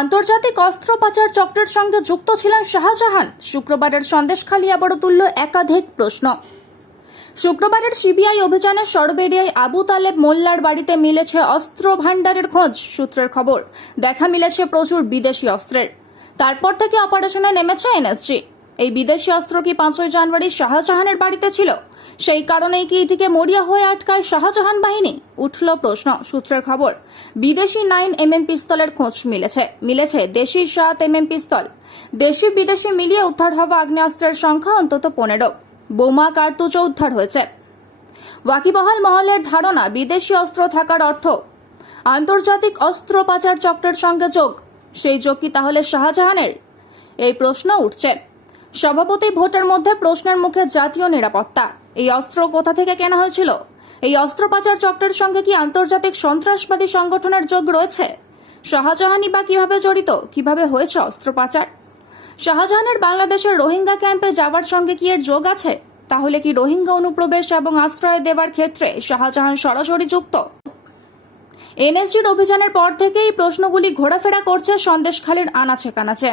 আন্তর্জাতিক অস্ত্র পাচার চক্রের সঙ্গে যুক্ত ছিলেন শাহজাহান। শুক্রবারের সন্দেশখালী আবারও তুলল একাধিক প্রশ্ন। শুক্রবারের সিবিআই অভিযানে সরবেরিয়ায় আবু তালেব মোল্লার বাড়িতে মিলেছে অস্ত্র ভাণ্ডারের খোঁজ। সূত্রের খবর, দেখা মিলেছে প্রচুর বিদেশি অস্ত্রের। তারপর থেকে অপারেশনে নেমেছে এনএসজি। এই বিদেশি অস্ত্র কি 5ই জানুয়ারি শাহজাহানের বাড়িতে ছিল? সেই কারণেই কি এটিকে মরিয়া হয়ে আটকায় শাহজাহান বাহিনী? উঠল প্রশ্ন। সূত্রের খবর, বিদেশি 9mm পিস্তলের খোঁজ মিলেছে দেশি 7mm পিস্তল। দেশি বিদেশি মিলিয়ে উদ্ধার হওয়া আগ্নেয়াস্ত্রের সংখ্যা অন্তত 15। বোমা কার্তুজও উদ্ধার হয়েছে। ওয়াকিবহাল মহলের ধারণা, বিদেশি অস্ত্র থাকার অর্থ আন্তর্জাতিক অস্ত্র পাচার চক্রের সঙ্গে যোগ। সেই যোগ কি তাহলে শাহজাহানের? এই প্রশ্ন উঠছে। সভাপতি ভোটের মধ্যে প্রশ্নের মুখে জাতীয় নিরাপত্তা। এই অস্ত্র কোথা থেকে কেনা হয়েছিল? এই অস্ত্র পাচার চক্রের সঙ্গে কি আন্তর্জাতিক সন্ত্রাসবাদী সংগঠনের যোগ রয়েছে? শাহজাহানই বা কিভাবে জড়িত? কিভাবে হয়েছে অস্ত্র পাচার? শাহজাহানের বাংলাদেশের রোহিঙ্গা ক্যাম্পে যাওয়ার সঙ্গে কি এর যোগ আছে? তাহলে কি রোহিঙ্গা অনুপ্রবেশ এবং আশ্রয় দেওয়ার ক্ষেত্রে শাহজাহান সরাসরি যুক্ত? এনএসজির অভিযানের পর থেকেই প্রশ্নগুলি ঘোরাফেরা করছে সন্দেশখালীর আনাচে কানাচে।